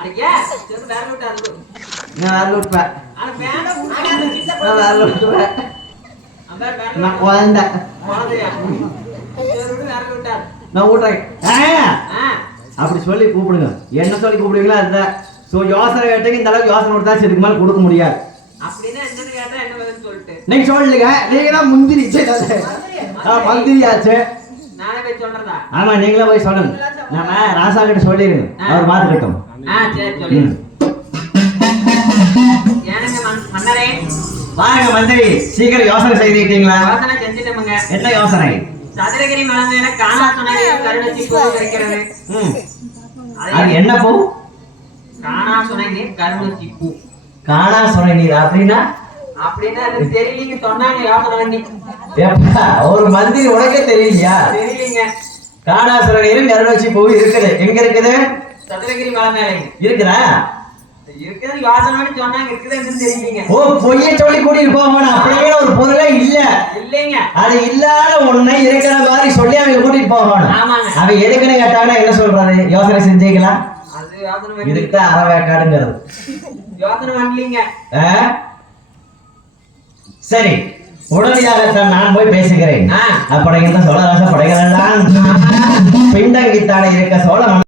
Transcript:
அடக்கே. சரி வேற நான் நான் வேற நான் குழந்தை. குழந்தையா? சரி வேற நான் அப்படி சொல்லி கூப்பிடுங்க. என்ன சொல்லி கூப்பிடுவீங்களோ அதுதான் ஸோ யோசனை கேட்டீங்க இந்த அளவுக்கு யோசனை கொடுத்தா இதுக்கு மேலே கொடுக்க முடியாது. நீங்க சொல்லுங்க. நீங்க தான் முந்திரி. மந்திரியாச்சு. நானே போய் சொல்றதா? ஆமா நீங்களே போய் சொல்லுங்க. நம்ம ராசா கிட்ட சொல்லிடுங்க அவர் பார்த்துக்கட்டும் ஆ சரி சொல்லி ம். ஏனுங்க மன்- மன்னரே? வாங்க மந்திரி சீக்கிரம் யோசனை செய்துக்கிட்டீங்களா? யோசனை செஞ்சுட்டோமுங்க. என்ன யோசனை? சதுரகிரி மலை மேல காணா சுனையை கருணச்சி பூ இருக்கிறது. அது என்ன பூ? காணா சுனைக்கு கருணச்சி பூ காணா சொன்ன நீர் அப்படின்னா? அப்படின்னு தெரியலீங்க சொன்னாங்க யோசனை பண்ணி. ஒரு மந்திரி உனக்கே தெரியலையா? தெரியலீங்க. காணா சொன்ன நீர் நறுவச்சி பூ இருக்குது. எங்க இருக்குது? சதுரகிரி மலை மேல இருக்குதா இருக்கிறது சொன்னாங்க இருக்குது என்னன்னு தெரியலீங்க ஓ பொய்ய சொல்லி கூட்டிட்டு போவாங்க அப்படியே ஒரு பொருளே இல்ல. இல்லைங்க. அது இல்லாத ஒண்ணை இருக்கிற மாதிரி சொல்லி அவங்க கூட்டிட்டு போவாங்க ஆமாங்க. அவன் எதுக்குன்னு கேட்டாங்கன்னா என்ன சொல்றாரு? யோசனை செஞ்சீங்களா அது தான் அறவேக்காடுங்கிறது. யோசனை பண்ணலீங்க? சரி. உடனடியாகத்தான் நான் போய் பேசுகிறேன். ஆ. அப்படிங்கிற சோழராச படைகளெல்லாம் இருக்க சோழ